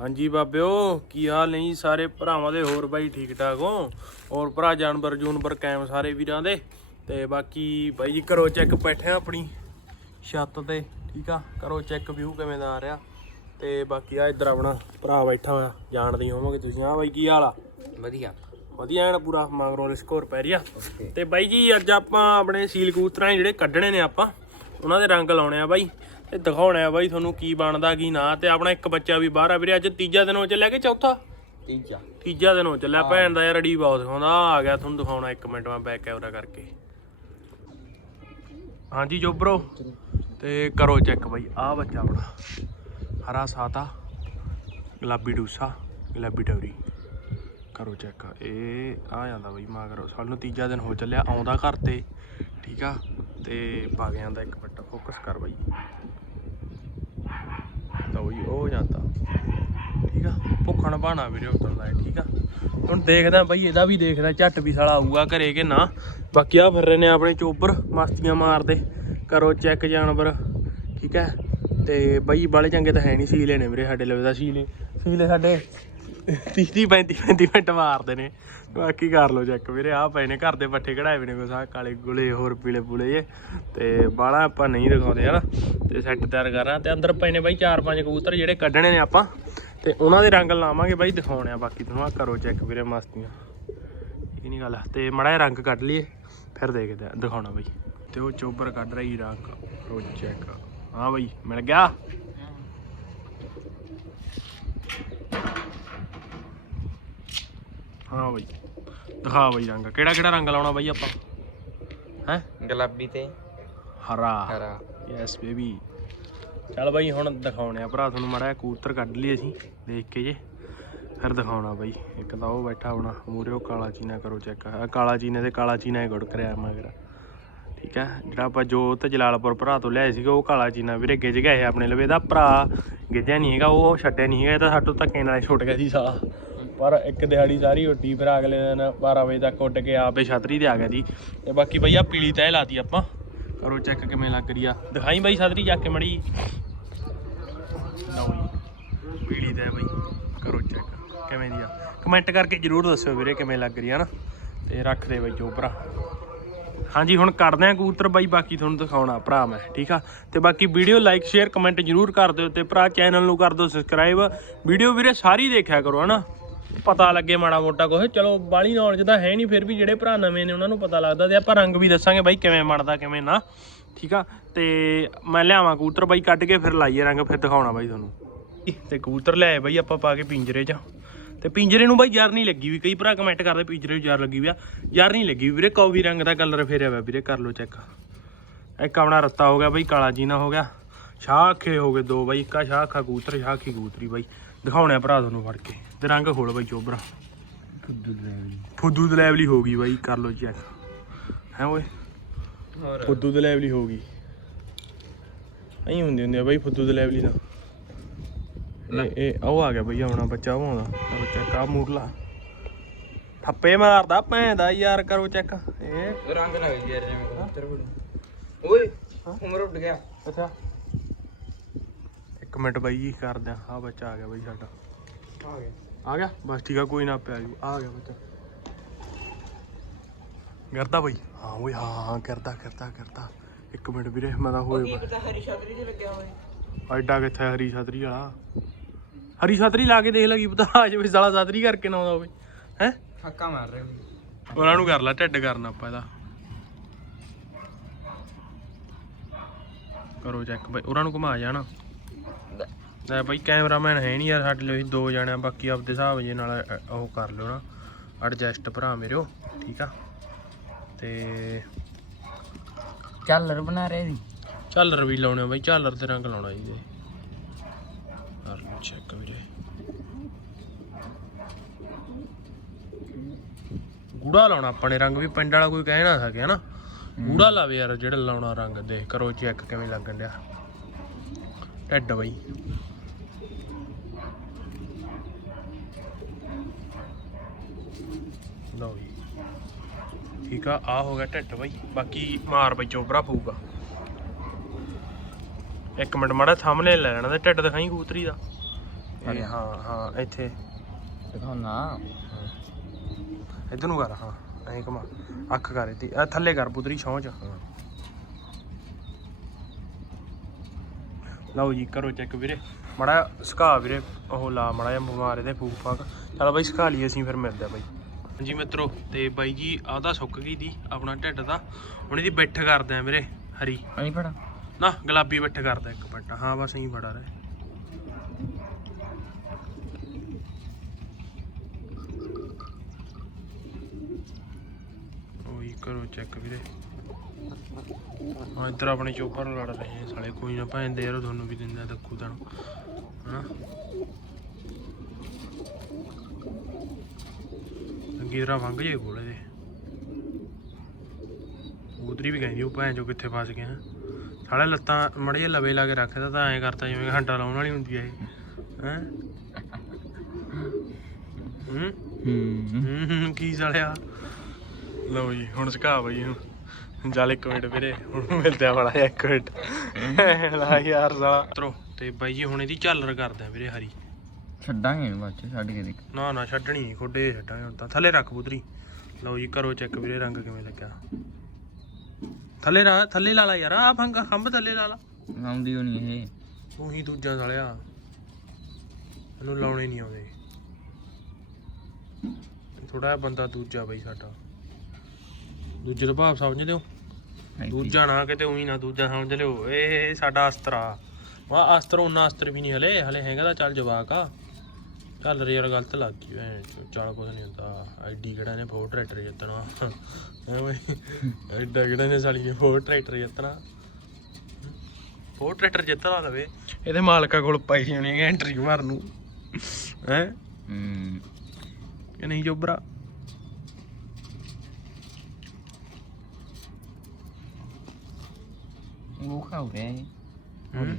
ਹਾਂਜੀ ਬਾਬਿਓ ਕੀ ਹਾਲ ਨਹੀਂ ਸਾਰੇ ਭਰਾਵਾਂ ਦੇ? ਹੋਰ ਬਾਈ ਠੀਕ ਠਾਕ ਹੋ? ਹੋਰ ਭਰਾ ਜਾਨਵਰ ਜੂਨਵਰ ਕਾਇਮ ਸਾਰੇ ਵੀਰਾਂ ਦੇ? ਤੇ ਬਾਕੀ ਬਾਈ ਜੀ ਕਰੋ ਚੈੱਕ ਬੈਠੇ ਆਪਣੀ ਛੱਤ ਤੇ ਠੀਕ ਆ? ਕਰੋ ਚੈੱਕ ਵਿਊ ਕਿਵੇਂ ਦਾ ਆ ਰਿਹਾ। ਤੇ ਬਾਕੀ ਆ ਇੱਧਰ ਆਪਣਾ ਭਰਾ ਬੈਠਾ ਹੋਇਆ ਜਾਣਦੇ ਹੋਵੋਗੇ ਤੁਸੀਂ। ਆ ਬਾਈ ਕੀ ਹਾਲ ਆ? ਵਧੀਆ। ਵਧੀਆ ਐਨ ਪੂਰਾ ਮੰਗਰੋਲ ਸਕੋਰ ਪੈ ਰਿਹਾ ਤੇ ਬਾਈ ਜੀ ਅੱਜ ਆਪਾਂ ਆਪਣੇ ਸੀਲ ਕਬੂਤਰਾਂ ਜਿਹੜੇ ਕੱਢਣੇ ਨੇ ਆਪਾਂ ਉਹਨਾਂ ਦੇ ਰੰਗ ਲਾਉਣੇ ਆ ਬਾਈ। ਤੇ ਦਿਖਾਉਣਾ ਆ ਬਾਈ ਤੁਹਾਨੂੰ ਕੀ ਬਣਦਾ ਕੀ ਨਾ ਤੇ ਆਪਣਾ ਇੱਕ ਬੱਚਾ ਵੀ ਬਾਹਰ ਆ ਵੀਰੇ ਅੱਜ ਤੀਜਾ ਦਿਨ ਹੋ ਚੱਲਿਆ ਕਿ ਚੌਥਾ? ਤੀਜਾ। ਤੀਜਾ ਦਿਨ ਹੋ ਚੱਲਿਆ ਭੈਣ ਦਾ ਯਾਰ ਅੜੀ ਬਹੁਤ ਦਿਖਾਉਂਦਾ ਆਹ ਆ ਗਿਆ ਤੁਹਾਨੂੰ ਦਿਖਾਉਣਾ ਇੱਕ ਮਿੰਟ ਮੈਂ ਬੈਕ ਕੈਮਰਾ ਕਰਕੇ। ਹਾਂਜੀ ਜੋਬਰੋ ਤੇ ਕਰੋ ਚੈੱਕ ਬਾਈ ਆਹ ਬੱਚਾ ਆਪਣਾ ਹਰਾ ਸਾਤਾ ਗੁਲਾਬੀ ਡੂਸਾ ਗੁਲਾਬੀ ਟਵਰੀ ਕਰੋ ਚੈੱਕ ਇਹ ਆ ਜਾਂਦਾ ਬਈ ਮਗਰ ਸਾਨੂੰ ਤੀਜਾ ਦਿਨ ਹੋ ਚੱਲਿਆ ਆਉਂਦਾ ਘਰ ਤੇ ਠੀਕ ਆ ਤੇ ਪਾ ਗਿਆ ਜਾਂਦਾ ਇੱਕ ਮਿੰਟ ਫੋਕਸ ਕਰ ਬਾਈ। ਲਓ ਜੀ ਉਹ ਜਾਂਦਾ। ਠੀਕ ਆ? ਭੁੱਖਣ ਬਾਣਾ ਵੀਰੇ ਉਤਰਦਾ ਹੈ ਠੀਕ ਆ? ਹੁਣ ਦੇਖਦਾ ਬਾਈ ਇਹਦਾ ਵੀ ਦੇਖਦਾ ਝੱਟ ਵੀ ਸਾਲਾ ਆਊਗਾ ਘਰੇ ਕਿ ਨਾ। ਬਾਕੀ ਆ ਫਿਰ ਰਹੇ ਨੇ ਆਪਣੇ ਚੋਬਰ ਮਸਤੀਆਂ ਮਾਰਦੇ। ਕਰੋ ਚੈੱਕ ਜਾਨਵਰ ਠੀਕ ਹੈ ਤੇ ਬਾਈ ਬਾਲੇ ਚੰਗੇ ਤਾਂ ਹੈ ਨਹੀਂ ਸੀਲੇ ਨੇ ਵੀਰੇ ਸਾਡੇ ਲਵੇ ਦਾ ਸੀਲੇ ਸੀਲੇ ਸਾਡੇ। 30 30 35 35 ਮਿੰਟ ਮਾਰਦੇ ਨੇ। ਬਾਕੀ ਕਰ ਲਓ ਚੈੱਕ ਵੀਰੇ ਆ ਪਏ ਨੇ, ਘਰ ਦੇ ਪੱਠੇ ਕਢਾਏ ਵੀ ਨੇ ਕੋਈ ਸਾਹ ਕਾਲੇ ਗੁਲੇ ਹੋਰ ਪੀਲੇ ਪੂਲੇ ਜੇ। ਤੇ ਬਾਲਾ ਆਪਾਂ ਨਹੀਂ ਦਿਖਾਉਂਦੇ ਹਨਾ ਤੇ ਸੈੱਟ ਤਿਆਰ ਕਰ, ਤੇ ਅੰਦਰ ਪਏ ਨੇ ਬਾਈ ਚਾਰ ਪੰਜ ਕਬੂਤਰ ਜਿਹੜੇ ਕੱਢਣੇ ਨੇ ਆਪਾਂ। ਤੇ ਉਹਨਾਂ ਦੇ ਰੰਗ ਲਾਵਾਂਗੇ ਬਾਈ, ਦਿਖਾਉਣੇ ਆ ਬਾਕੀ ਤੁਹਾਨੂੰ ਆ ਕਰੋ ਚੈੱਕ ਵੀਰੇ ਮਸਤੀਆਂ। ਇਹ ਨਹੀਂ ਗੱਲ, ਤੇ ਮੜਾ ਰੰਗ ਕੱਢ ਲਈਏ, ਫਿਰ ਦੇਖਦੇ ਆ, ਦਿਖਾਉਣਾ ਬਾਈ। ਤੇ ਉਹ ਚੋਬਰ ਕੱਢ ਰਹੀ ਰੰਗ ਕਰੋ ਚੈੱਕ ਹਾਂ ਬਾਈ, ਮਿਲ ਗਿਆ। ਹਾਂ ਬਾਈ। ਦਿਖਾ ਬਾਈ ਰੰਗ। ਕਿਹੜਾ ਕਿਹੜਾ ਰੰਗ ਲਾਉਣਾ ਬਾਈ ਆਪਾਂ? ਹੈ? ਗੁਲਾਬੀ ਤੇ। ਹਰਾ। ਹਰਾ। ਯੈਸ ਬੇਬੀ ਚੱਲ ਬਾਈ ਹੁਣ ਦਿਖਾਉਣੇ ਆ ਭਰਾ ਤੁਹਾਨੂੰ ਮੜਾ ਕਬੂਤਰ ਕੱਢ ਲਈ ਅਸੀਂ ਦੇਖ ਕੇ ਜੇ। ਫਿਰ ਦਿਖਾਉਣਾ ਬਾਈ। ਇੱਕ ਤਾਂ ਉਹ ਬੈਠਾ ਹੋਣਾ ਮੂਰੇ ਉਹ ਕਾਲਾ ਚੀਨਾ ਕਰੋ ਚੈੱਕ ਆ ਕਾਲਾ ਚੀਨੇ ਤੇ ਕਾਲਾ ਚੀਨਾ ਹੀ ਗੁੜ ਕਰਿਆ ਮਗਰ। ਠੀਕ ਹੈ? ਜਿਹੜਾ ਆਪਾਂ ਜੋਤ ਜਲਾਲਪੁਰ ਭਰਾ ਤੋਂ ਲਿਆਏ ਸੀਗਾ ਉਹ ਕਾਲਾ ਚੀਨਾ ਵੀਰੇ ਗਿੱਜ ਗਿਆ ਇਹ ਆਪਣੇ ਲਵੇ। ਦਾ ਭਰਾ ਗਿੱਜਿਆ ਨਹੀਂ ਹੈਗਾ ਉਹ ਛੱਡਿਆ ਨਹੀਂ ਹੈਗਾ ਇਹ ਤਾਂ ਸਾਡੋਂ ਧੱਕੇ ਨਾਲ ਛੁੱਟ ਗਿਆ ਸੀ ਸਾਲਾ। ਪਰ ਇੱਕ ਦਿਹਾੜੀ ਸਾਰੀ ਉੱਡੀ ਫਿਰ ਅਗਲੇ ਦਿਨ 12 ਵਜੇ ਤੱਕ ਉੱਡ ਕੇ ਆਪੇ ਛਤਰੀ ਤੇ ਆ ਗਿਆ ਜੀ। ਤੇ ਬਾਕੀ ਬਈ ਆ ਪੀਲੀ ਤੈ ਲਾਤੀ ਆਪਾਂ। ਕਰੋ ਚੈੱਕ ਕਿਵੇਂ ਲੱਗ ਰਹੀ ਆ। ਦਿਖਾਈ ਬਾਈ ਛਤਰੀ ਚੱਕ ਕੇ ਮੜੀ। ਲਓ ਜੀ, ਪੀਲੀ ਤੈ ਬਈ। ਕਰੋ ਚੈੱਕ ਕਿਵੇਂ ਦੀ ਆ। ਕਮੈਂਟ ਕਰਕੇ ਜਰੂਰ ਦੱਸਿਓ ਵੀਰੇ ਕਿਵੇਂ ਲੱਗ ਰਹੀ ਆ ਨਾ। ਤੇ ਰੱਖ ਦੇ ਬਾਈ ਜੋ ਭਰਾ ਹਾਂਜੀ, ਹੁਣ ਕਰਦੇ ਆ ਕਬੂਤਰ ਬਾਈ, ਬਾਕੀ ਤੁਹਾਨੂੰ ਦਿਖਾਉਣਾ ਭਰਾ ਮੈਂ, ਠੀਕ ਆ? ਤੇ ਬਾਕੀ ਵੀਡੀਓ ਲਾਈਕ ਸ਼ੇਅਰ ਕਮੈਂਟ ਜਰੂਰ ਕਰ ਦਿਓ ਤੇ ਭਰਾ ਚੈਨਲ ਨੂੰ ਕਰ ਦਿਓ ਸਬਸਕ੍ਰਾਈਬ ਵੀਡੀਓ ਵੀਰੇ ਸਾਰੀ ਦੇਖਿਆ ਕਰੋ, ਹਨਾ? ਪਤਾ ਲੱਗੇ ਮਾੜਾ ਮੋਟਾ ਕੁਛ। ਚਲੋ ਬਾਲੀ ਨੌਲੇਜ ਤਾਂ ਹੈ ਨਹੀਂ, ਫਿਰ ਵੀ ਜਿਹੜੇ ਭਰਾ ਨਵੇਂ ਨੇ, ਉਹਨਾਂ ਨੂੰ ਪਤਾ ਲੱਗਦਾ ਤੇ ਆਪਾਂ ਰੰਗ ਵੀ ਦੱਸਾਂਗੇ ਬਾਈ ਕਿਵੇਂ ਬਣਦਾ, ਕਿਵੇਂ ਨਾ। ਠੀਕ ਆ? ਤੇ ਮੈਂ ਲਿਆਵਾਂ ਕਬੂਤਰ ਬਾਈ, ਕੱਢ ਕੇ ਫਿਰ ਲਾਈਏ ਰੰਗ, ਫਿਰ ਦਿਖਾਉਣਾ ਬਾਈ ਤੁਹਾਨੂੰ। ਤੇ ਕਬੂਤਰ ਲਿਆਏ ਬਾਈ, ਆਪਾਂ ਪਾ ਕੇ ਪਿੰਜਰੇ 'ਚ। ਤੇ ਪਿੰਜਰੇ ਨੂੰ ਬਾਈ ਯਾਰ ਨਹੀਂ ਲੱਗੀ ਵੀ, ਕਈ ਭਰਾ ਕਮੈਂਟ ਕਰਦੇ ਪਿੰਜਰੇ ਨੂੰ ਯਾਰ ਲੱਗੀ ਵੀ ਆ। ਯਾਰ ਨਹੀਂ ਲੱਗੀ ਵੀਰੇ ਕੌਵੀ ਰੰਗ ਦਾ ਕਲਰ ਫੇਰਿਆ ਵਾ ਵੀਰੇ, ਕਰ ਲਓ ਚੈੱਕ ਇੱਕ ਆਪਣਾ ਰੱਤਾ ਹੋ ਗਿਆ ਬਾਈ, ਕਾਲਾ ਜੀਨਾ ਹੋ ਗਿਆ। ਸ਼ਾਹ ਅੱਖੇ ਹੋ ਗਏ ਦੋ ਬਾਈ, ਇੱਕਾ ਸ਼ਾਹ ਅੱਖਾ ਕਬੂਤਰ ਸ਼ਾਹ ਅੱਖੀ ਕਬੂਤਰੀ ਬਾਈ। ਦਿਖਾਉਣੇ ਆ ਭਰਾ ਤੁਹਾਨੂੰ ਫੜ ਕੇ। ਤੇ ਰੰਗ ਖੋਲ ਬਾਈ ਚੋਬਰਾ। ਫੁੱਦੂ ਦਲੈਵਲੀ ਹੋ ਗਈ ਬਾਈ ਕਰ ਲਓ ਚੈੱਕ ਹੈ ਓਏ? ਹੋਰ। ਫੁੱਦੂ ਦਲੈਵਲੀ ਹੋ ਗਈ। ਐਂ ਹੁੰਦੀ ਹੁੰਦੀ ਆ ਬਾਈ ਫੁੱਦੂ ਦਲੈਵਲੀ ਦਾ ਇਹ ਇਹ ਉਹ ਆ ਗਿਆ ਬਈ ਆਉਣਾ ਬੱਚਾ ਉਹ ਆਉਂਦਾ। ਬੱਚਾ ਕਾ ਮੂਰਲਾ। ਥੱਪੇ ਮਾਰਦਾ ਭੈਣ ਦਾ ਯਾਰ ਕਰੋ ਚੈੱਕ ਇਹ ਰੰਗ ਨਾ ਹੋਈ ਯਾਰ ਜਿਵੇਂ ਕਬੂਤਰ ਬੜੇ ਓਏ ਉਮਰ ਉੱਡ ਗਿਆ। ਅੱਛਾ। ਇੱਕ ਮਿੰਟ ਬਾਈ ਜੀ ਕਰਦੇ ਆ ਆ ਬੱਚਾ ਆ ਗਿਆ ਬਾਈ ਸਾਡਾ। ਆ ਗਿਆ। ਆ ਗਿਆ? ਬਸ ਠੀਕ ਆ ਕੋਈ ਨਾ ਪਿਆ ਜੂ। ਆ ਗਿਆ ਬੱਚਾ। ਕਰਦਾ ਬਾਈ। ਹਾਂ ਓਏ ਹਾਂ ਹਾਂ ਕਰਦਾ ਕਰਦਾ ਕਰਦਾ। ਇੱਕ ਮਿੰਟ ਵੀਰੇ ਮੈਂ ਤਾਂ ਹੋਏ ਪਤਾ ਹਰੀ ਛਤਰੀ ਤੇ ਲੱਗਿਆ ਹੋਇਆ। ਐਡਾ ਕਿੱਥੇ ਹਰੀ ਛਤਰੀ ਵਾਲਾ? ਹਰੀ ਛਤਰੀ ਲਾ ਕੇ ਦੇਖ ਲੈ ਕੀ ਪਤਾ ਆ ਜਾਵੇ ਸਾਲਾ ਛਤਰੀ ਕਰਕੇ ਨਾ ਆਉਂਦਾ ਹੋਵੇ। ਹੈ? ਹੱਕਾ ਮਾਰ ਰਹੇ ਉਹਨਾਂ ਨੂੰ ਕਰ ਲੈ ਢਿੱਡ ਕਰਨਾ ਆਪਾਂ ਇਹਦਾ। ਕਰੋ ਚੈੱਕ ਬਾਈ ਉਹਨਾਂ ਨੂੰ ਘੁਮਾ ਜਾਣਾ। ਲੈ ਬਾਈ ਕੈਮਰਾਮੈਨ ਹੈ ਨਹੀਂ ਯਾਰ ਸਾਡੇ ਲਈ ਦੋ ਜਣੇ ਬਾਕੀ ਆਪਦੇ ਹਿਸਾਬ ਜੇ ਨਾਲ ਉਹ ਕਰ ਲਿਓ ਨਾ ਐਡਜਸਟ ਭਰਾ ਮੇਰਿਓ ਠੀਕ ਆ? ਤੇ ਕਲਰ ਬਣਾ ਰਹੇ ਦੀ ਝਾਲਰ ਵੀ ਲਾਉਣੇ ਬਾਈ ਝਾਲਰ ਤੇ ਰੰਗ ਲਾਉਣਾ ਜੀ। ਕਰ ਲਓ ਚੈੱਕ ਵੀਰੇ। ਗੂੜਾ ਲਾਉਣਾ ਆਪਾਂ ਨੇ ਰੰਗ ਵੀ ਪਿੰਡ ਵਾਲਾ ਕੋਈ ਕਹਿ ਨਾ ਸਕੇ ਹਨਾ? ਗੂੜਾ ਲਾਵੇ ਯਾਰ ਜਿਹੜਾ ਲਾਉਣਾ ਰੰਗ ਦੇਖ ਕਰੋ ਚੈੱਕ ਕਿਵੇਂ ਲੱਗਣ ਡਿਆ। ਢੱਡ ਬਾਈ। ਲਓ ਜੀ। ਠੀਕ ਆ ਆ ਹੋ ਗਿਆ ਢਿੱਡ ਬਾਈ। ਬਾਕੀ ਮਾਰ ਬਾਈ ਚੋਬਰਾ ਪਊਗਾ। ਇੱਕ ਮਿੰਟ ਮਾੜਾ ਸਾਹਮਣੇ ਲੈ ਲੈਣਾ ਤੇ ਢਿੱਡ ਦਿਖਾਈ ਕਬੂਤਰੀ ਦਾ। ਇਹ ਹਾਂ ਹਾਂ ਇੱਥੇ। ਦਿਖਾਉਣਾ। ਇਧਰ ਨੂੰ ਕਰ ਹਾਂ ਐਂ ਕਮਾ ਅੱਖ ਕਰ ਇੱਥੇ ਆ ਥੱਲੇ ਕਰ ਪੁੱਤਰੀ ਛੌਂ ਚ। ਲਓ ਜੀ ਕਰੋ ਚੈੱਕ ਵੀਰੇ। ਮੜਾ ਸੁਕਾ ਵੀਰੇ ਉਹ ਲਾ ਮੜਾ ਜਿਹਾ ਬਿਮਾਰ ਇਹਦੇ ਫੂਕ ਫਾਕ ਚਲ ਬਾਈ ਸੁਕਾ ਲਈਏ ਅਸੀਂ ਫਿਰ ਮਿਲਦੇ ਆ ਬਾਈ। ਜੀ ਮਿੱਤਰੋ ਤੇ ਬਾਈ ਜੀ ਆਹ ਤਾਂ ਸੁੱਕ ਗਈ ਦੀ ਆਪਣਾ ਢਿੱਡ ਦਾ ਹੁਣ ਇਹਦੀ ਬਿੱਠ ਕਰਦੇ ਆ ਵੀਰੇ ਹਰੀ। ਨਹੀਂ ਫੜਾ। ਨਾ ਗੁਲਾਬੀ ਬਿੱਠ ਕਰਦਾ ਇੱਕ ਮਿੰਟ। ਹਾਂ ਬਸ ਇਹੀ ਫੜਾ ਰਹੇ। ਉਹੀ ਕਰੋ ਚੈੱਕ ਵੀਰੇ। ਹਾਂ ਇੱਧਰ ਆਪਣੇ ਚੋਪਰ ਲੜ ਰਹੇ ਆ ਸਾਲੇ ਕੋਈ ਨਾ ਭੈਂਦੇ ਯਾਰ ਤੁਹਾਨੂੰ ਵੀ ਦਿੰਦਾ ਦੱਕੂ ਤਾਂ ਹਨਾ? ਗੀਰਾ ਵੰਗ ਜੇ ਬੋਲੇ ਦੇ ਉਧਰੀ ਵੀ ਕਹਿੰਦੀ ਉਹ ਭੈਣ ਚੋ ਕਿੱਥੇ ਫਸ ਗਿਆ। ਸਾਲੇ ਲੱਤਾਂ ਮੜੇ ਲਵੇ ਲਾ ਕੇ ਰੱਖਦਾ ਤਾਂ ਐਂ ਕਰਤਾ ਜਿਵੇਂ ਘੰਟਾ ਲਾਉਣ ਵਾਲੀ ਹੁੰਦੀ ਹੈ ਇਹ। ਹੈ? ਹੂੰ? ਕੀ ਸਾਲਿਆ? ਲਓ ਜੀ ਹੁਣ ਸੁਕਾ ਬਈ ਹੁਣ ਚੱਲ ਇੱਕ ਮਿੰਟ ਵੀਰੇ ਹੁਣ ਮਿਲਦੇ ਆ ਬੜਾ ਇੱਕ ਮਿੰਟ। ਲਾ ਯਾਰ ਸਾਲਾ। ਤਰੋ ਤੇ ਬਾਈ ਜੀ ਹੁਣ ਇਹਦੀ ਝਾਲਰ ਕਰਦੇ ਆ ਵੀਰੇ ਹਰੀ। ਛੱਡਾਂਗੇ ਇਹਨੂੰ ਬਾਅਦ ਚ ਛੱਡ ਕੇ ਦੇਖ। ਨਾ ਨਾ ਛੱਡਣੀ ਖੁੱਡੇ ਛੱਡਾਂਗੇ ਹੁਣ ਤਾਂ। ਥੱਲੇ ਰੱਖ ਪੁੱਤਰੀ। ਲਓ ਜੀ ਕਰੋ ਚੈੱਕ ਵੀਰੇ ਰੰਗ ਕਿਵੇਂ ਲੱਗਿਆ। ਥੱਲੇ ਰਾ ਥੱਲੇ ਲਾ ਲਾ ਯਾਰ ਆ ਫੰਗ ਖੰਭ ਥੱਲੇ ਲਾ ਲਾ। ਆਉਂਦੀ ਹੋਣੀ ਇਹ। ਤੂੰ ਹੀ ਦੂਜਾ ਸਾਲਿਆ। ਇਹਨੂੰ ਲਾਉਣੇ ਨਹੀਂ ਆਉਂਦੇ। ਥੋੜਾ ਜਿਹਾ ਬੰਦਾ ਦੂਜਾ ਬਈ ਸਾਡਾ। ਦੂਜੇ ਦਾ ਭਾਵ ਸਮਝਦੇ ਹੋ ਦੂਜਾ ਨਾ ਕਿਤੇ ਉਹੀ ਨਾ ਦੂਜਾ ਸਮਝ ਲਿਓ। ਇਹ ਸਾਡਾ ਅਸਤਰ। ਵਾ ਅਸਤਰ ਉਹਨਾਂ ਅਸਤਰ ਵੀ ਨਹੀਂ ਹਲੇ। ਹਲੇ ਹੈਗਾ ਤਾਂ ਚੱਲ ਜਵਾਕ ਆ। ਚੱਲ ਰੇ ਯਾਰ ਗਲਤ ਲੱਗ ਗਈ ਚੋ, ਚੱਲ ਕੁਛ ਨਹੀਂ ਹੁੰਦਾ। ਆਈਡੀ ਕਿਹੜਾ ਨੇ ਫੋਰ ਟਰੈਕਟਰ ਜਿੱਤਣਾ। ਹੈ ਬਈ ਐਡਾ ਕਿਹੜਾ ਨੇ ਸਾਲੀ ਨੇ ਫੋਰ ਟਰੈਕਟਰ ਜਿੱਤਣਾ। ਫੋਰ ਟਰੈਕਟਰ ਜਿੱਤਣਾ ਲਵੇ ਇਹਦੇ ਮਾਲਕਾ ਕੋਲ ਪੈਸੇ ਹੋਣੇ ਹੈਗੇ ਐਂਟਰੀ ਮਾਰਨ ਨੂੰ। ਹੈ? ਹੂੰ। ਕਿ ਨਹੀਂ ਜੋਬਰਾ? ਉਹ ਖਾਉ ਰਿਹਾ ਹੂੰ।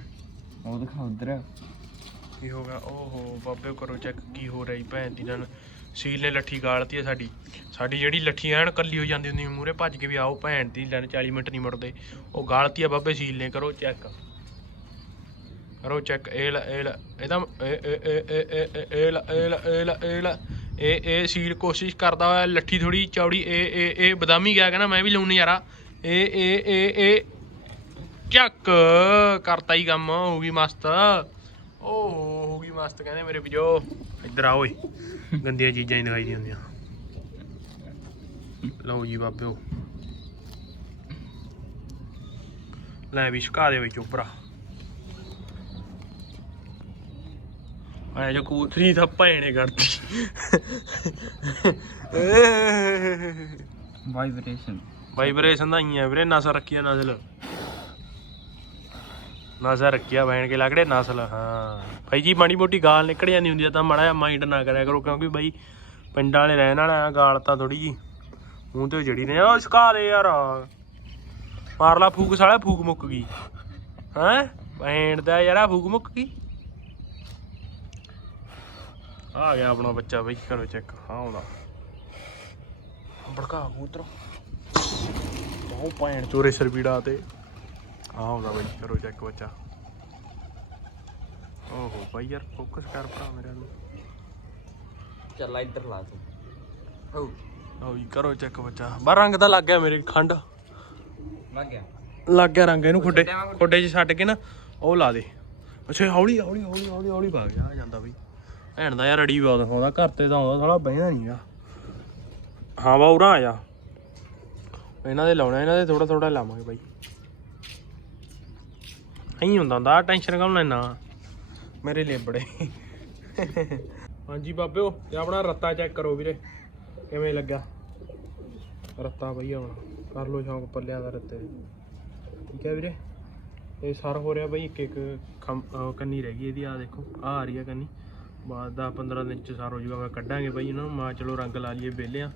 ਉਹ ਦਿਖਾ ਉਧਰ। ਕੀ ਹੋ ਗਿਆ ਓਹੋ ਬਾਬੇ ਕਰੋ ਚੈੱਕ ਕੀ ਹੋ ਰਿਹਾ ਜੀ ਭੈਣ ਦੀ ਨਾਲ ਸੀਲ ਨੇ ਲੱਠੀ ਗਾਲਤੀ ਹੈ ਸਾਡੀ ਸਾਡੀ ਜਿਹੜੀ ਲੱਠੀ ਐਨ ਕੱਲੀ ਹੋ ਜਾਂਦੀ ਹੁੰਦੀ ਮੂਰੇ ਭੱਜ ਕੇ ਵੀ ਆਓ ਭੈਣ ਦੀ ਲੈਣ 40 ਮਿੰਟ ਨਹੀਂ ਮੁੜਦੇ ਉਹ ਗਾਲਤੀ ਆ ਬਾਬੇ ਸੀਲ ਨੇ ਕਰੋ ਚੈੱਕ ਕਰੋ ਚੈੱਕ ਇਹ ਲ ਇਹ ਲ ਇਹਦਾ ਇਹ ਇਹ ਇਹ ਇਹ ਇਹ- ਇਹ ਇਹ ਲੈ ਇਹ ਇਹ ਸੀਲ ਕੋਸ਼ਿਸ਼ ਕਰਦਾ ਹੋਇਆ ਲੱਠੀ ਥੋੜੀ ਚੌੜੀ ਇਹ ਇਹ ਇਹ ਬਦਾਮੀ ਗਿਆ ਕਹਿੰਦਾ ਮੈਂ ਵੀ ਲਾਉਣੀ ਯਾਰਾ ਇਹ ਇਹ ਇਹ ਇਹ ਚੱਕ ਕਰਤਾ ਹੀ ਕੰਮ ਹੋ ਗਈ ਮਸਤ ਓਹ ਹੋ ਗਈ ਮਸਤ ਕਹਿੰਦੇ ਮੇਰੇ ਵੀਰੋ ਇੱਧਰ ਆ ਓਏ। ਗੰਦੀਆਂ ਚੀਜ਼ਾਂ ਹੀ ਦਿਖਾਈ ਦੀਆਂ ਹੁੰਦੀਆਂ ਲਓ ਜੀ ਬਾਬਿਓ ਲੈ ਵੀ ਸੁਕਾ ਦੇ ਵਿੱਚ ਉੱਪਰ। ਆਇਆ ਜੋ ਕੂਤਰੀ ਤਾਂ ਭੈਣੇ ਕਰਦੀ ਵਾਈਬ੍ਰੇਸ਼ਨ ਵਾਈਬ੍ਰੇਸ਼ਨ ਦਾ ਹੀ ਆ ਵੀਰੇ ਨਸਲ ਰੱਖੀ ਨਸਲ। ਨਸਲ ਰੱਖੀ ਬੈਣ ਕੇ ਲੱਗੜੇ ਨਸਲ ਹਾਂ। ਭਾਈ ਜੀ, ਮਾੜੀ ਮੋਟੀ ਗਾਲ ਨਿਕਲ ਜਾਂਦੀ ਹੁੰਦੀ ਆ, ਤਾਂ ਮਾੜਾ ਜਿਹਾ ਮਾਈਂਡ ਨਾ ਕਰਿਆ ਕਰੋ, ਕਿਉਂਕਿ ਬਾਈ ਪਿੰਡਾਂ ਵਾਲੇ ਰਹਿਣ ਵਾਲਾ ਗਾਲ ਤਾਂ ਥੋੜੀ ਜੀ। ਮੂੰਹ ਤੇ ਜੜੀ ਨੇ ਉਹ ਸੁਕਾ ਯਾਰ, ਮਾਰ ਲਾ, ਫੂਕ ਸਾਲਾ ਫੂਕ ਮੁੱਕ ਗਈ। ਹੈ? ਬੈਣ ਦਾ ਯਾਰ ਆ ਫੂਕ ਮੁੱਕ ਗਈ। ਆ ਗਿਆ ਆਪਣਾ ਬੱਚਾ ਬਈ, ਕਰੋ ਚੈੱਕ ਹਾਂ ਆਉਂਦਾ। ਭੜਕਾ ਕਬੂਤਰ। ਉਹ ਭੈਣ ਚੋਰੇ ਸਰਬੀੜਾ ਤੇ। ਆਉਂਦਾ ਬਈ ਕਰੋ ਚੈੱਕ ਬੱਚਾ ਓਹੋ ਬਾਈ ਯਾਰ ਫੋਕਸ ਕਰ ਭਰਾ ਮੇਰੇ ਨੂੰ ਚੱਲ ਇੱਧਰ ਲਾ ਤੂੰ। ਲਓ ਜੀ ਕਰੋ ਚੈੱਕ ਬੱਚਾ ਬਾ ਰੰਗ ਤਾਂ ਲੱਗ ਗਿਆ ਮੇਰੇ ਖੰਡ। ਲੱਗ ਗਿਆ। ਲੱਗ ਗਿਆ ਰੰਗ ਇਹਨੂੰ ਖੁੱਡੇ ਖੁੱਡੇ 'ਚ ਛੱਡ ਕੇ ਨਾ ਉਹ ਲਾ ਦੇ। ਅੱਛਾ ਹੌਲੀ ਹੌਲੀ ਹੌਲੀ ਹੌਲੀ ਹੌਲੀ ਪਾ ਗਿਆ ਆ ਜਾਂਦਾ ਬਈ। ਭੈਣ ਦਾ ਯਾਰ ਅੜੀ ਬਹੁਤ ਆਉਂਦਾ ਘਰ ਤੇ ਤਾਂ ਆਉਂਦਾ ਸਾਲਾ ਬਹਿਦਾ ਨਹੀਂਗਾ ਹਾਂ ਬਾ ਉਰਾਂ ਆ ਜਾ। ਇਹਨਾਂ ਦੇ ਲਾਉਣਾ ਇਹਨਾਂ ਦੇ ਥੋੜਾ ਥੋੜਾ ਲਾਵਾਂਗੇ ਬਾਈ। ਐਂ ਹੁੰਦਾ ਹੁੰਦਾ ਟੈਨਸ਼ਨ ਕਾਹਨੂੰ ਲੈਣਾ ਮੇਰੇ ਲਈ ਬੜੇ। ਹਾਂਜੀ ਬਾਬਿਓ ਤੇ ਆਪਣਾ ਰੱਤਾ ਚੈੱਕ ਕਰੋ ਵੀਰੇ ਕਿਵੇਂ ਲੱਗਾ? ਰੱਤਾ ਬਈ ਆਪਣਾ ਕਰ ਲੋ ਸ਼ੌਂਕ ਪੱਲਿਆਂ ਦਾ ਰੱਤੇ। ਠੀਕ ਹੈ ਵੀਰੇ? ਇਹ ਸਰ ਹੋ ਰਿਹਾ ਬਈ ਇੱਕ ਇੱਕ ਕੰਨੀ ਰਹਿ ਗਈ ਇਹਦੀ ਆ ਦੇਖੋ ਆ ਆ ਰਹੀ ਆ ਕੰਨੀ। ਬਾਅਦ ਦਾ 15 ਦਿਨ ਚ ਸਰ ਹੋ ਜਾਊਗਾ ਮੈਂ ਕੱਢਾਂਗੇ ਬਈ ਇਹਨਾਂ। ਨੂੰ ਮਾ ਚਲੋ ਰੰਗ ਲਾ ਲਈਏ ਵਿਹਲੇ ਆ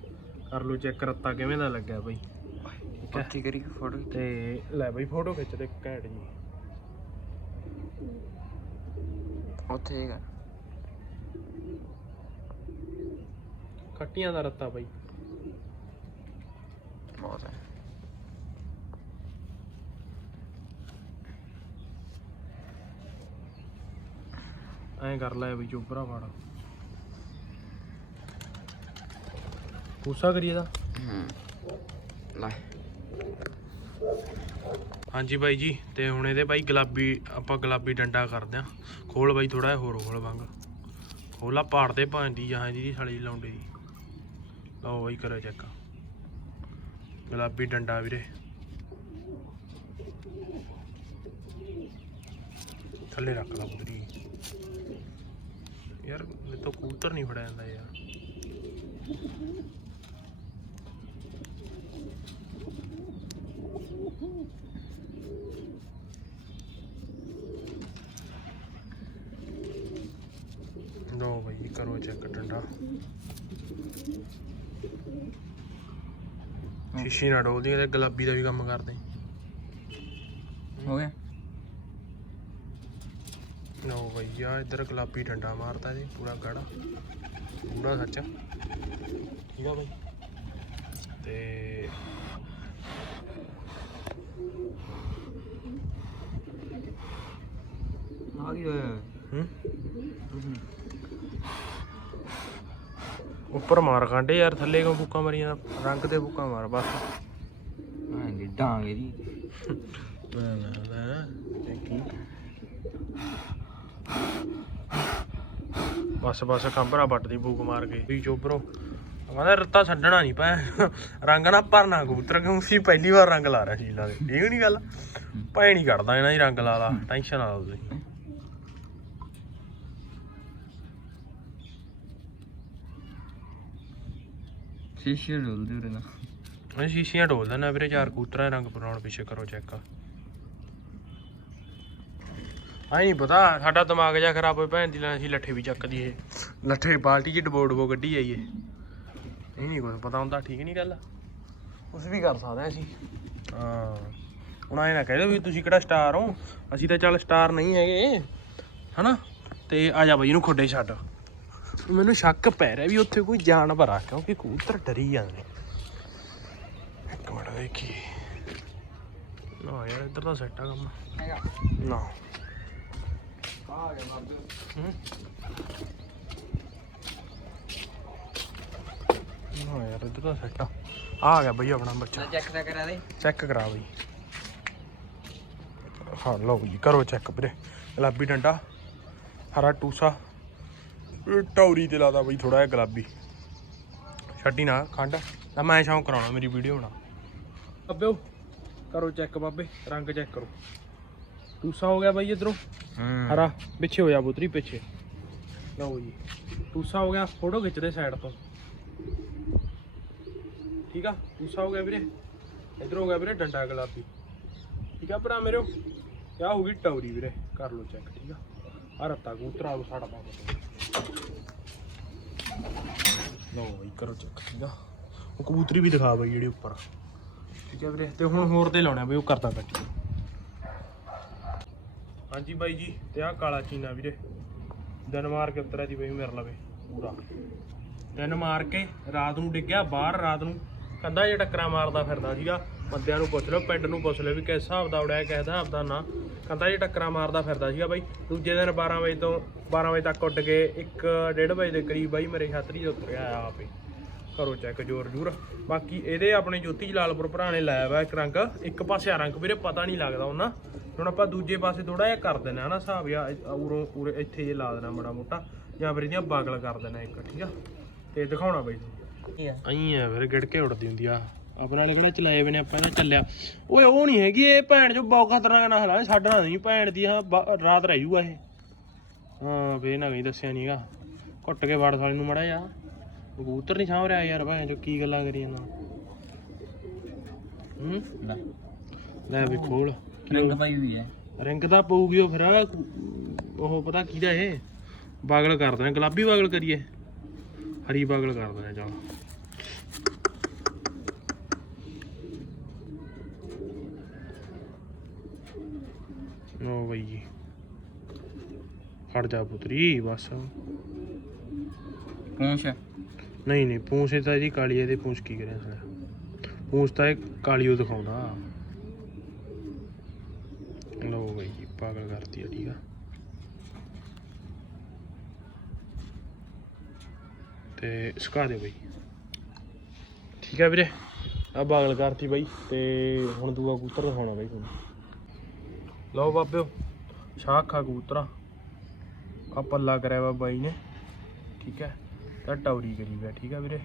ਕਰ ਲੋ ਚੈੱਕ ਰੱਤਾ ਕਿਵੇਂ ਦਾ ਲੱਗਿਆ ਬਈ। ਹੈ? ਪੱਕੀ ਕਰੀ ਫੋਟੋ ਤੇ ਲੈ ਬਈ ਫੋਟੋ ਖਿੱਚ ਦੇ ਘੈਂਟ ਜੀ। ਉੱਥੇ ਹੈਗਾ ਖੱਟੀਆਂ ਦਾ ਰੱਤਾ ਬਈ। ਬਹੁਤ ਹੈ। ਐਂ ਕਰ ਲੈ ਬਈ ਚੋਪਰਾ ਫੜ ਪੂਸਾ ਕਰੀਏ ਦਾ ਲੈ। ਹਾਂਜੀ ਬਾਈ ਜੀ, ਤੇ ਹੁਣ ਇਹਦੇ ਬਾਈ ਗੁਲਾਬੀ, ਆਪਾਂ ਗੁਲਾਬੀ ਡੰਡਾ ਕਰਦੇ ਆ ਖੋਲ ਬਾਈ ਥੋੜਾ ਜਿਹਾ, ਹੋਰ ਖੋਲ ਵਾਂਗ। ਖੋਲਾ ਪਾੜਦੇ ਭਾਂਦੀ ਜਾਂ ਜੀ ਸਾਲੀ ਲਾਉਂਦੇ ਦੀ ਲਓ ਬਾਈ, ਕਰੋ ਚੈੱਕ ਗੁਲਾਬੀ ਡੰਡਾ ਵੀਰੇ। ਥੱਲੇ ਰੱਖ ਲਾ ਪੁੱਤਰੀ ਯਾਰ, ਮੇਰੇ ਤੋਂ ਕੂਤਰ ਨਹੀਂ ਫੜਿਆ ਜਾਂਦਾ ਯਾਰ। ਲਓ ਬਾਈ ਕਰੋ ਚੈੱਕ ਡੰਡਾ। ਸ਼ੀਸ਼ੀ ਨਾ ਡੋਲਦੀ ਤੇ ਗੁਲਾਬੀ ਦਾ ਵੀ ਕੰਮ ਕਰਦੇ। ਹੋ ਗਿਆ? ਲਓ ਬਾਈ ਆ ਇੱਧਰ ਗੁਲਾਬੀ ਡੰਡਾ ਮਾਰਤਾ ਜੀ ਪੂਰਾ ਗਾੜਾ। ਪੂਰਾ ਸੱਚ। ਠੀਕ ਆ ਬਾਈ। ਤੇ ਆ ਹੋਇਆ? ਹੂੰ? ਉੱਪਰ ਮਾਰ ਕਾਂਡੇ ਯਾਰ ਥੱਲੇ ਕਿਉਂ ਫੂਕਾਂ ਮਾਰੀਆਂ? ਰੰਗ ਤੇ ਫੂਕਾਂ ਮਾਰ ਬਸ। ਹਾਂ ਜੀ ਡਾਂਗ ਇਹਦੀ। ਬਸ ਬਸ ਕੰਬਰਾ ਵੱਟ ਦੀ ਫੂਕ ਮਾਰ ਕੇ। ਵੀ ਚੋਬਰੋ ਕਹਿੰਦਾ ਰੱਤਾ ਛੱਡਣਾ ਨਹੀਂ ਪੈ ਰੰਗ ਨਾ ਭਰਨਾ ਕਬੂਤਰ ਕਿਉਂ ਸੀ ਪਹਿਲੀ ਵਾਰ ਰੰਗ ਲਾ ਰਿਹਾ ਸ਼ੀਲਾ ਦੇ। ਇਹ ਨਹੀਂ ਗੱਲ। ਭੈ ਨਹੀਂ ਕੱਢਦਾ ਇਹਨਾਂ ਦੀ ਰੰਗ ਲਾ ਲਾ। ਟੈਨਸ਼ਨ ਲਓ ਤੁਸੀਂ। ਸ਼ੀਸ਼ੇ ਡੋਲਦੇ ਉਰੇ ਨਾ। ਮੈਂ ਸ਼ੀਸ਼ੀਆਂ ਢੋਲ ਦਿੰਦਾ ਵੀਰੇ ਚਾਰ ਕਬੂਤਰਾਂ ਦੇ ਰੰਗ ਬਣਾਉਣ ਪਿੱਛੇ ਕਰੋ ਚੈੱਕ ਆਈ ਨਹੀਂ ਪਤਾ ਸਾਡਾ ਦਿਮਾਗ ਜਿਹਾ ਖਰਾਬ ਹੋਇਆ ਭੈਣ ਦੀ ਲੈਣ ਸੀ ਲੱਠੇ ਵੀ ਚੱਕਦੀ ਇਹ ਲੱਠੇ ਬਾਲਟੀ 'ਚ ਡਬੋ ਡਬੋ ਗੱਡੀ ਜਾਈਏ। ਇਹ ਨਹੀਂ ਕੁਝ ਪਤਾ ਹੁੰਦਾ ਠੀਕ ਨਹੀਂ ਗੱਲ? ਕੁਝ ਵੀ ਕਰ ਸਕਦੇ ਅਸੀਂ। ਹਾਂ। ਹੁਣ ਐ ਨਾ ਕਹਿ ਦਿਓ ਵੀ ਤੁਸੀਂ ਕਿਹੜਾ ਸਟਾਰ ਹੋ। ਅਸੀਂ ਤਾਂ ਚੱਲ ਸਟਾਰ ਨਹੀਂ ਹੈਗੇ ਹਨਾ? ਤੇ ਆ ਜਾ ਬਈ ਇਹਨੂੰ ਖੁੱਡੇ ਛੱਡ। ਮੈਨੂੰ ਸ਼ੱਕ ਪੈ ਰਿਹਾ ਵੀ ਉੱਥੇ ਕੋਈ ਜਾਨਵਰ ਆ ਕਿਉਂਕਿ ਕਬੂਤਰ ਡਰੀ ਜਾਂਦੇ। ਇੱਕ ਮਿੰਟ ਦੇਖੀ। ਨਾ ਯਾਰ ਇੱਧਰ ਤਾਂ ਸੈੱਟ ਆ ਕੰਮ। ਨਾ। ਆ ਗਿਆ ਮਰਦ ਨਾ ਯਾਰ ਇੱਧਰ ਤਾਂ ਸੈੱਟ ਆ। ਆ ਗਿਆ ਬਈ ਆਪਣਾ ਬੱਚਾ। ਚੈੱਕ ਤਾਂ ਕਰਾ ਦੇ। ਚੈੱਕ ਕਰਾ ਬਈ। ਹਾਂ ਲਓ ਜੀ ਕਰੋ ਚੈੱਕ ਵੀਰੇ। ਗੁਲਾਬੀ ਡੰਡਾ ਹਰਾ ਟੂਸਾ ਟੌਰੀ ਤੇ ਲਾਦਾ ਬਈ ਥੋੜਾ ਜਿਹਾ ਗੁਲਾਬੀ। ਛੱਡੀ ਨਾ ਖੰਡ। ਤਾਂ ਮੈਂ ਸ਼ੌਂਕ ਕਰਾਉਣਾ ਮੇਰੀ ਵੀਡੀਓ ਬਣਾ। ਅੱਬਿਓ ਕਰੋ ਚੈੱਕ ਬਾਬੇ ਰੰਗ ਚੈੱਕ ਕਰੋ। ਟੂਸਾ ਹੋ ਗਿਆ ਬਾਈ ਇਧਰੋਂ। ਹੂੰ। ਹਰਾ ਪਿੱਛੇ ਹੋ ਜਾ ਪੁੱਤਰੀ ਪਿੱਛੇ। ਲਓ ਜੀ ਟੂਸਾ ਹੋ ਗਿਆ ਫੋਟੋ ਖਿੱਚਦੇ ਸਾਈਡ ਤੋਂ। ਠੀਕ ਆ ਟੂਸਾ ਹੋ ਗਿਆ ਵੀਰੇ। ਇਧਰ ਹੋ ਗਿਆ ਵੀਰੇ ਡੰਡਾ ਗੁਲਾਬੀ। ਠੀਕ ਆ ਭਰਾ ਮੇਰੋ ਕਿਆ ਹੋ ਗਈ ਟੌਰੀ ਵੀਰੇ? ਕਰ ਲਓ ਚੈੱਕ ਠੀਕ ਆ। ਰੱਤਾ ਕੂਤਰਾ ਨੂੰ ਸਾਡਾ ਪਾ ਬਈ ਕਰੋ ਚੈੱਕ ਠੀਕ ਆ ਉਹ ਕਬੂਤਰੀ ਵੀ ਦਿਖਾ ਬਈ ਜਿਹੜੀ ਉੱਪਰ ਠੀਕ ਆ ਵੀਰੇ ਤੇ ਹੁਣ ਹੋਰ ਤੇ ਲਾਉਣਾ ਬਈ ਉਹ ਕਰਦਾ ਕੱਟੀ ਹਾਂਜੀ ਬਾਈ ਜੀ ਤੇ ਆਹ ਕਾਲਾ ਚੀਨਾ ਵੀਰੇ ਦਿਨ ਮਾਰ ਕੇ ਉਤਰਿਆ ਦੀ ਬਈ ਮੇਰੇ ਲਵੇ ਪੂਰਾ ਦਿਨ ਮਾਰ ਕੇ ਰਾਤ ਨੂੰ ਡਿੱਗਿਆ ਬਾਹਰ ਰਾਤ ਨੂੰ ਕੰਧਾ ਜਿਹਾ ਟੱਕਰਾ ਮਾਰਦਾ ਫਿਰਦਾ ਸੀਗਾ ਬੰਦਿਆਂ ਨੂੰ ਪੁੱਛ ਲਓ ਪਿੰਡ ਨੂੰ ਪੁੱਛ ਲਿਓ ਵੀ ਕਿਸ ਹਿਸਾਬ ਦਾ ਉੜਿਆ ਕਿਸ ਹਿਸਾਬ ਦਾ ਨਾ ਕੰਧਾ ਜਿਹਾ ਟੱਕਰਾ ਮਾਰਦਾ ਫਿਰਦਾ ਸੀਗਾ ਬਾਈ। ਦੂਜੇ ਦਿਨ 12 ਵਜੇ ਤੋਂ 12 ਵਜੇ ਤੱਕ ਉੱਡ ਕੇ 1:30 ਵਜੇ ਦੇ ਕਰੀਬ ਬਾਈ ਮੇਰੇ ਛਾਤਰੀ ਤੇ ਉਤਰਿਆ ਆ ਆਪੇ ਕਰੋ ਚੈੱਕ ਜੋਰ ਜੂਰ। ਬਾਕੀ ਇਹਦੇ ਆਪਣੇ ਜੋਤੀ ਜਲਾਲਪੁਰ ਭਰਾ ਨੇ ਲਾਇਆ ਵਾ ਇੱਕ ਰੰਗ। ਇੱਕ ਪਾਸੇ ਆ ਰੰਗ ਵੀਰੇ ਪਤਾ ਨਹੀਂ ਲੱਗਦਾ ਉਹਨਾਂ। ਹੁਣ ਆਪਾਂ ਦੂਜੇ ਪਾਸੇ ਥੋੜਾ ਜਿਹਾ ਕਰ ਦੇਣਾ ਹਨਾ ਹਿਸਾਬ ਆ ਉਰੋਂ ਉਰੇ ਇੱਥੇ ਜੇ ਲਾ ਦੇਣਾ ਮਾੜਾ ਮੋਟਾ ਜਾਂ ਫਿਰ ਇਹਦੀਆਂ ਬਾਗਲ ਕਰ ਦੇਣਾ ਇੱਕ ਠੀਕ ਆ? ਤੇ ਦਿਖਾਉਣਾ ਬਾਈ। ਕੀ ਆ। ਅਈ ਆ ਫਿਰ ਗਿੜਕੇ ਉੜਦੀ ਹੁੰਦੀ ਆ। ਆਪਣੇ ਵਾਲੇ ਕਿਹੜਾ ਚਲਾਏ ਵੇ ਨੇ ਆਪਾਂ ਨੇ ਚੱਲਿਆ। ਓਏ ਉਹ ਨਹੀਂ ਹੈਗੀ ਇਹ ਭੈਣ ਜੋ ਬਹੁਤ ਖਤਰਨਾਕ ਨਾ ਹਲਾ ਛੱਡਣਾ ਨਹੀਂ ਭੈਣ ਦੀ ਹਾਂ ਰਾਤ ਰਹਿ ਜੂਗਾ ਇਹ। ਹਾਂ ਫੇਰ ਨਾ ਕਹੀਂ ਦੱਸਿਆ ਨਹੀਂਗਾ ਘੁੱਟ ਕੇ ਵੜ ਸਾਲੇ ਨੂੰ ਮੜਾ ਜਾ ਕਬੂਤਰ ਨਹੀਂ ਸਾਂਭ ਰਿਹਾ ਯਾਰ ਭੈਣ ਜੋ ਕੀ ਗੱਲਾਂ ਕਰੀ ਜਾਂਦਾ। ਹੂੰ? ਲੈ। ਲੈ ਵੀ ਖੋਲ। ਰੰਗ ਪਾਈ ਹੋਈ ਹੈ। ਰਿੰਗ ਤਾਂ ਪਊਗੀ ਉਹ ਫਿਰ। ਉਹ ਪਤਾ ਕਿਹਦਾ ਇਹ? ਬਾਗਲ ਕਰ ਦੇਣਾ ਗੁਲਾਬੀ ਬਾਗਲ ਕਰੀਏ। ਹਰੀ ਬਾਗਲ ਕਰ ਦੇਣਾ ਚੱਲ। ਨੋ ਬਈ ਜੀ। ਫੜ ਜਾ ਪੁੱਤਰੀ ਬਸ। ਪੂੰਛ। ਨਹੀਂ ਨਹੀਂ ਪੂੰਛ ਇਹ ਤਾਂ ਇਹਦੀ ਕਾਲੀ ਇਹਦੇ ਪੂੰਛ ਕੀ ਕਰਿਆ ਸਰ ਪੂੰਛ ਤਾਂ ਇਹ ਕਾਲੀ ਉਹ ਦਿਖਾਉਂਦਾ। ਲਓ ਬਈ ਜੀ ਪਾਗਲ ਕਰਤੀ ਆ ਠੀਕ ਆ। ਤੇ ਸੁਕਾ ਦੇ ਬਈ। ਠੀਕ ਹੈ ਵੀਰੇ ਆ ਬਾਗਲ ਕਰਤੀ ਬਾਈ ਤੇ ਹੁਣ ਦੂਆ ਕਬੂਤਰ ਦਿਖਾਉਣਾ ਬਾਈ ਤੁਹਾਨੂੰ। ਲਓ ਬਾਬਿਓ ਸ਼ਾਖਾ ਕਬੂਤਰਾ। ਆ ਪੱਲਾ ਕਰਿਆ ਵਾ ਬਾਈ ਨੇ, ਠੀਕ ਹੈ? ਤਾਂ ਟੌਰੀ ਕਰੀ ਵਾ ਠੀਕ ਹੈ ਵੀਰੇ?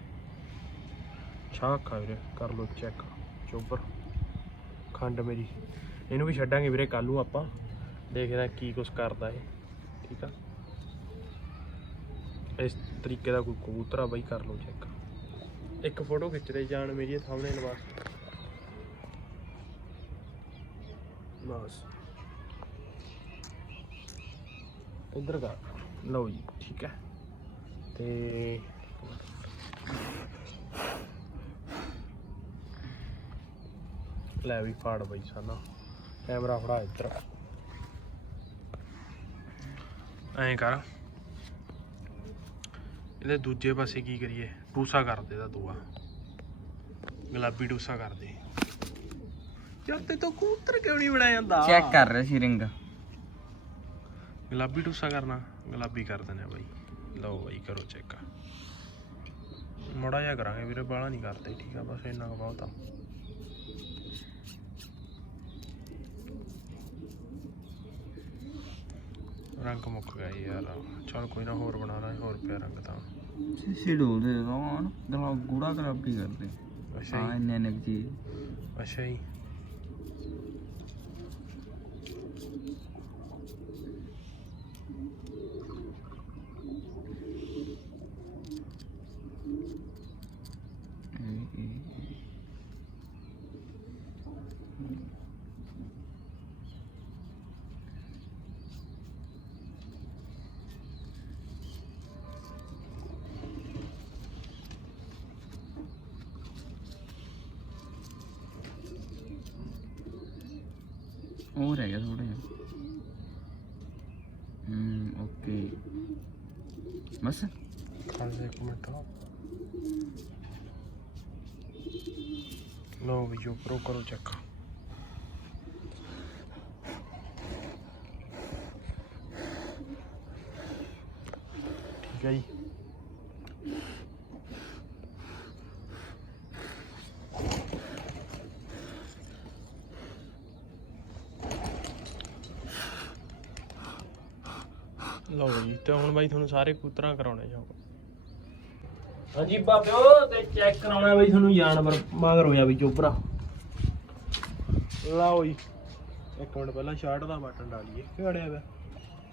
ਸ਼ਾਖਾ ਵੀਰੇ, ਕਰ ਲਓ ਚੈੱਕ ਚੋਬਰ। ਖੰਡ ਮੇਰੀ। ਇਹਨੂੰ ਵੀ ਛੱਡਾਂਗੇ ਵੀਰੇ ਕੱਲ ਨੂੰ ਆਪਾਂ। ਦੇਖਦੇ ਹਾਂ ਕੀ ਕੁਛ ਕਰਦਾ ਇਹ, ਠੀਕ ਆ? ਇਸ ਤਰੀਕੇ ਦਾ ਕੋਈ ਕਬੂਤਰ ਬਾਈ, ਕਰ ਲਓ ਚੈੱਕ ਇੱਕ ਫੋਟੋ ਖਿੱਚ ਰਹੀ ਜਾਣ ਮੇਰੀ ਸਾਹਮਣੇ ਵਾਸਤੇ। ਬਸ। ਇੱਧਰ ਕਰ ਲਓ ਜੀ, ਠੀਕ ਹੈ। ਤੇ ਲੈ ਵੀ ਫਾੜ ਬਈ ਸਾਨਾ ਕੈਮਰਾ ਫੜਾ ਇੱਧਰ। ਐਂ ਕਰ। ਇਹਦੇ ਦੂਜੇ ਪਾਸੇ ਕੀ ਕਰੀਏ? ਟੂਸਾ ਕਰ ਦੇ ਦਾ ਦੂਆ। ਗੁਲਾਬੀ ਟੂਸਾ ਕਰ ਦੇ। ਯਾਰ ਤੇ ਤੂੰ ਕੂਤਰ ਕਿਉਂ ਨਹੀਂ ਬਣਾਇਆ ਜਾਂਦਾ ਚੈੱਕ ਕਰ ਰਿਹਾ ਸੀ ਰਿੰਗ। ਗੁਲਾਬੀ ਟੂਸਾ ਕਰਨਾ ਗੁਲਾਬੀ ਕਰ ਦਿੰਦੇ ਆ ਬਾਈ। ਲਓ ਬਾਈ ਕਰੋ ਚੈੱਕ ਮੜਾ ਜਿਹਾ ਕਰਾਂਗੇ ਵੀਰੇ ਬਾਲਾ ਨਹੀਂ ਕਰਦੇ ਠੀਕ ਆ ਬਸ ਇੰਨਾ ਕੁ ਬਹੁਤ ਆ। ਰੰਗ ਮੁੱਕ ਗਿਆ ਯਾਰ। ਚਲ ਕੋਈ ਨਾ ਹੋਰ ਬਣਾ ਲਾਂ ਹੋਰ ਪਿਆ ਰੰਗ ਤਾਂ। ਸੀ ਡੋਲ ਦੇ ਦਲਾ ਗੂੜਾ ਖਰਾਬੀ ਕਰਦੇ? ਅੱਛਾ ਜੀ। ਇੰਨੇ ਕੁ ਚੀਜ਼। ਅੱਛਾ ਜੀ ਇਹ- ਇਹ- ਉਹ ਰਹਿ ਗਿਆ ਥੋੜਾ ਜਿਹਾ। ਹਮ ਓਕੇ। ਬਸ। ਖੜ ਇੱਕ ਮਿੰਟ ਲਓ ਵੀ ਜੋ ਕਰੋ ਕਰੋ ਚੈੱਕ। ਠੀਕ ਹੈ ਜੀ ਲਓ ਜੀ ਤੇ ਹੁਣ ਬਾਈ ਤੁਹਾਨੂੰ ਸਾਰੇ ਕੂਤਰਾਂ ਕਰਾਉਣੇ ਜਾਓ ਹਾਂਜੀ ਬਾਬਿਓ ਤੇ ਚੈੱਕ ਕਰਾਉਣਾ ਬਈ ਤੁਹਾਨੂੰ ਜਾਨਵਰ ਮਗਰ ਹੋਇਆ ਵੀ ਚੋਪਰਾ ਲਓ ਜੀ ਇੱਕ ਮਿੰਟ ਪਹਿਲਾਂ ਸ਼ਰਟ ਦਾ ਬਟਨ ਡਾਲੀਏ। ਕਿਹੜਿਆ ਵਾ?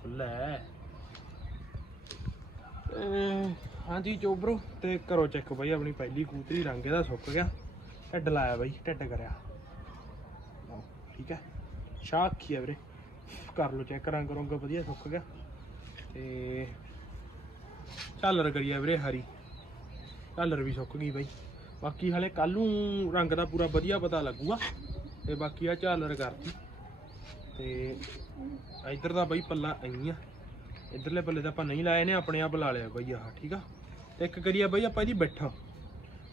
ਲੈ। ਹਾਂਜੀ ਚੋਬਰੋ ਤੇ ਕਰੋ ਚੈੱਕ ਬਈ ਆਪਣੀ ਪਹਿਲੀ ਕੂਤਰੀ ਰੰਗ ਇਹਦਾ ਸੁੱਕ ਗਿਆ। ਢਿੱਡ ਲਾਇਆ ਬਈ ਢਿੱਡ ਕਰਿਆ। ਲਓ, ਠੀਕ ਹੈ। ਸ਼ਾਖੀ ਹੈ ਵੀਰੇ। ਕਰ ਲਓ ਚੈੱਕ ਰੰਗ ਰੰਗ ਵਧੀਆ ਸੁੱਕ ਗਿਆ। ਤੇ ਝਾਲਰ ਕਰੀਆ ਵੀਰੇ ਹਰੀ। ਝਾਲਰ ਵੀ ਸੁੱਕ ਗਈ ਬਾਈ। ਬਾਕੀ ਹਲੇ ਕੱਲ ਨੂੰ ਰੰਗ ਦਾ ਪੂਰਾ ਵਧੀਆ ਪਤਾ ਲੱਗੂਗਾ। ਤੇ ਬਾਕੀ ਆ ਝਾਲਰ ਕਰਤੀ। ਤੇ ਇਧਰ ਦਾ ਬਾਈ ਪੱਲਾ ਐਂ ਆ। ਇਧਰਲੇ ਪੱਲੇ ਤਾਂ ਆਪਾਂ ਨਹੀਂ ਲਾਏ ਨੇ, ਆਪਣੇ ਆਪ ਲਾ ਲਿਆ ਬਾਈ ਆਹ, ਠੀਕ ਆ? ਤੇ ਇੱਕ ਕਰੀਆ ਬਾਈ ਆਪਾਂ ਇਹਦੀ ਬੈਠਾ।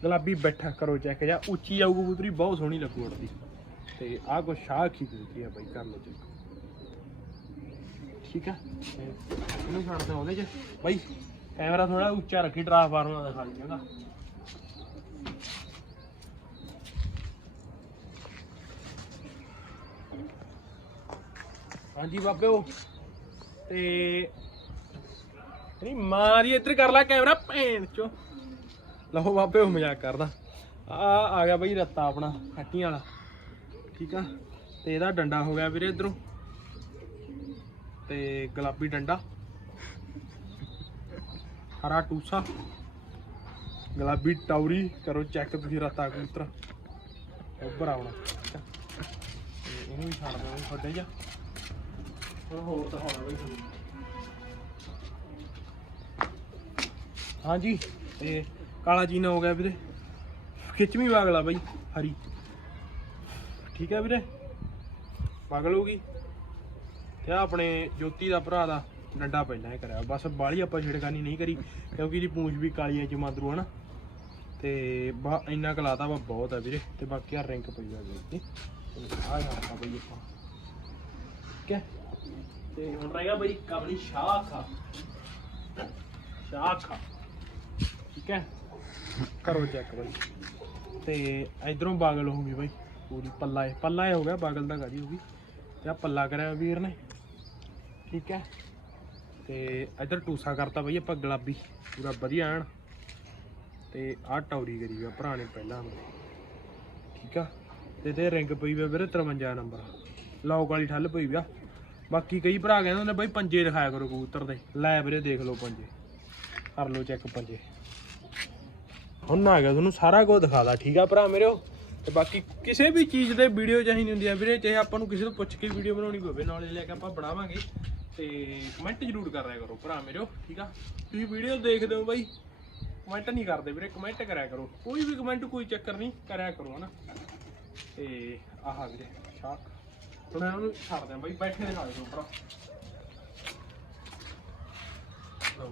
ਗੁਲਾਬੀ ਬੈਠਾ, ਕਰੋ ਚੈੱਕ ਜਾਂ ਉੱਚੀ ਆਊ ਕਬੂਤਰੀ ਬਹੁਤ ਸੋਹਣੀ ਲੱਗੂ ਉੜਦੀ। ਤੇ ਆਹ ਕੋ ਸ਼ਾਹ ਖੀ ਦਿੱਤੀ ਆ ਬਾਈ, ਕਰ ਲਓ ਚੈੱਕ ਠੀਕ ਆ? ਇਹਨੂੰ ਛੱਡਦੇ ਹਾਂ ਉਹਦੇ ਚ। ਬਾਈ, ਕੈਮਰਾ ਥੋੜਾ ਉੱਚਾ ਰੱਖੀ ਟ੍ਰਾਂਸਫਾਰਮਰ ਦਾ ਦਿਖਾ ਚੰਗਾ ਹਾਂਜੀ ਬਾਬਿਓ, ਤੇ ਨਹੀਂ ਮਾਰੀ ਇੱਧਰ ਕਰ ਲੈ ਕੈਮਰਾ ਭੈਣ ਚੋ। ਲਓ ਬਾਬਿਓ, ਮਜ਼ਾਕ ਕਰਦਾ। ਆ ਆ ਗਿਆ ਬਈ ਰੱਤਾ ਆਪਣਾ, ਹੱਟੀਆਂ ਵਾਲਾ। ਠੀਕ ਆ? ਤੇ ਇਹਦਾ ਡੰਡਾ ਹੋ ਗਿਆ ਵੀਰੇ ਇਧਰੋਂ। ਤੇ ਗੁਲਾਬੀ ਡੰਡਾ ਹਰਾ ਟੂਸਾ ਗੁਲਾਬੀ ਟੌਰੀ ਕਰੋ ਚੈੱਕ ਤੁਸੀਂ ਰਤਾ ਕਬੂਤਰ। ਉੱਪਰ ਆਉਣਾ ਠੀਕ ਆ ਤੇ ਇਹਨੂੰ ਵੀ ਛੱਡ ਦਿਓ ਛੱਡੇ ਜਾ ਹੁਣ ਹੋਰ ਤਾਂ ਹੋਣਾ ਬਈ ਤੁਹਾਨੂੰ ਹਾਂਜੀ ਤੇ ਕਾਲਾ ਜੀਨਾ ਹੋ ਗਿਆ ਵੀਰੇ। ਖਿੱਚਵੀਂ ਵਾਗਲਾ ਬਈ ਹਰੀ। ਠੀਕ ਹੈ ਵੀਰੇ? ਪਾਗਲ ਹੋ ਗਈ। ਤੇ ਆਹ ਆਪਣੇ ਜੋਤੀ ਦਾ ਭਰਾ ਦਾ ਡੰਡਾ ਪਹਿਲਾਂ ਹੀ ਕਰਿਆ। ਬਸ ਬਾਲੀ ਆਪਾਂ ਛੇੜਖਾਨੀ ਨਹੀਂ ਕਰੀ, ਕਿਉਂਕਿ ਇਹਦੀ ਪੂੰਛ ਵੀ ਕਾਲੀ ਹੈ ਜਮਾਦਰੂ, ਹਨਾ? ਤੇ ਬਾ ਇੰਨਾ ਕਲਾਤਾ ਵਾ ਬਹੁਤ ਹੈ ਵੀਰੇ, ਤੇ ਬਾਕੀ ਆ ਰਿੰਕ ਪਈ ਆ ਵੀਰੇ ਤੇ ਆ ਜਾਣਾ ਬਈ ਆਪਾਂ। ਠੀਕ ਹੈ ਤੇ ਹੁਣ ਰਹੇਗਾ ਬਈ ਕਬਲੀ ਸ਼ਾਖਾ ਸ਼ਾਖਾ ਠੀਕ ਹੈ ਕਰੋ ਚੈੱਕ ਬਾਈ। ਤੇ ਇਧਰੋਂ ਬਾਗਲ ਹੋ ਗਈ ਬਾਈ, ਪੂਰੀ ਪੱਲਾ ਇਹ। ਪੱਲਾ ਇਹ ਹੋ ਗਿਆ, ਬਾਗਲ ਦਾ ਗਾੜੀ ਹੋ ਗਈ। ਤੇ ਆ ਪੱਲਾ ਕਰਿਆ ਵੀਰ ਨੇ। ਠੀਕ ਹੈ। ਤੇ ਇਧਰ ਟੂਸਾ ਕਰਤਾ ਬਾਈ ਆਪਾਂ ਗੁਲਾਬੀ, ਪੂਰਾ ਵਧੀਆ ਐਨ। ਤੇ ਆਹ ਟੌਰੀ ਕਰੀ ਗਿਆ ਭਰਾ ਨੇ ਪਹਿਲਾਂ। ਠੀਕ ਆ। ਤੇ ਤੇ ਰਿੰਗ ਪਈ ਵੇ ਵੀਰੇ 53 ਨੰਬਰ। ਲੌਕ ਵਾਲੀ ਠੱਲ ਪਈ ਵਿਆ ਬਾਕੀ ਕਈ ਭਰਾ ਕਹਿੰਦੇ ਨੇ ਬਈ ਪੰਜੇ ਦਿਖਾਇਆ ਕਰੋ ਕਬੂਤਰ ਦੇ। ਲੈ ਵੀਰੇ ਦੇਖ ਲਓ ਪੰਜੇ। ਕਰ ਲਓ ਚੈੱਕ ਪੰਜੇ। ਹੁਣ ਆ ਗਿਆ ਤੁਹਾਨੂੰ ਸਾਰਾ ਕੁਝ ਦਿਖਾਦਾ ਠੀਕ ਆ ਭਰਾ ਮੇਰਿਓ। ਤੇ ਬਾਕੀ ਕਿਸੇ ਵੀ ਚੀਜ਼ ਦੇ ਵੀਡੀਓ ਚਾਹੀਦੀ ਹੁੰਦੀ ਆ ਵੀਰੇ। ਚਾਹੇ ਆਪਾਂ ਨੂੰ ਕਿਸੇ ਤੋਂ ਪੁੱਛ ਕੇ ਵੀਡੀਓ ਬਣਾਉਣੀ ਪਵੇ ਨੌਲੇਜ ਲੈ ਕੇ ਆਪਾਂ ਬਣਾਵਾਂਗੇ। ਤੇ ਕਮੈਂਟ ਜ਼ਰੂਰ ਕਰਿਆ ਕਰੋ ਭਰਾ ਮੇਰਿਓ ਠੀਕ ਆ? ਤੁਸੀਂ ਵੀਡੀਓ ਦੇਖਦੇ ਹੋ ਬਾਈ ਕਮੈਂਟ ਨਹੀਂ ਕਰਦੇ ਵੀਰੇ ਕਮੈਂਟ ਕਰਿਆ ਕਰੋ। ਕੋਈ ਵੀ ਕਮੈਂਟ ਕੋਈ ਚੱਕਰ ਨਹੀਂ, ਕਰਿਆ ਕਰੋ, ਹਨਾ? ਤੇ ਆਹ ਵੀਰੇ, ਸ਼ਾਕ। ਹੁਣ ਇਹਨਾਂ ਨੂੰ ਛੱਡਦੇ ਆ ਬਾਈ, ਬੈਠੇ ਦਿਖਾ ਦਿਓ ਭਰਾ। ਲਓ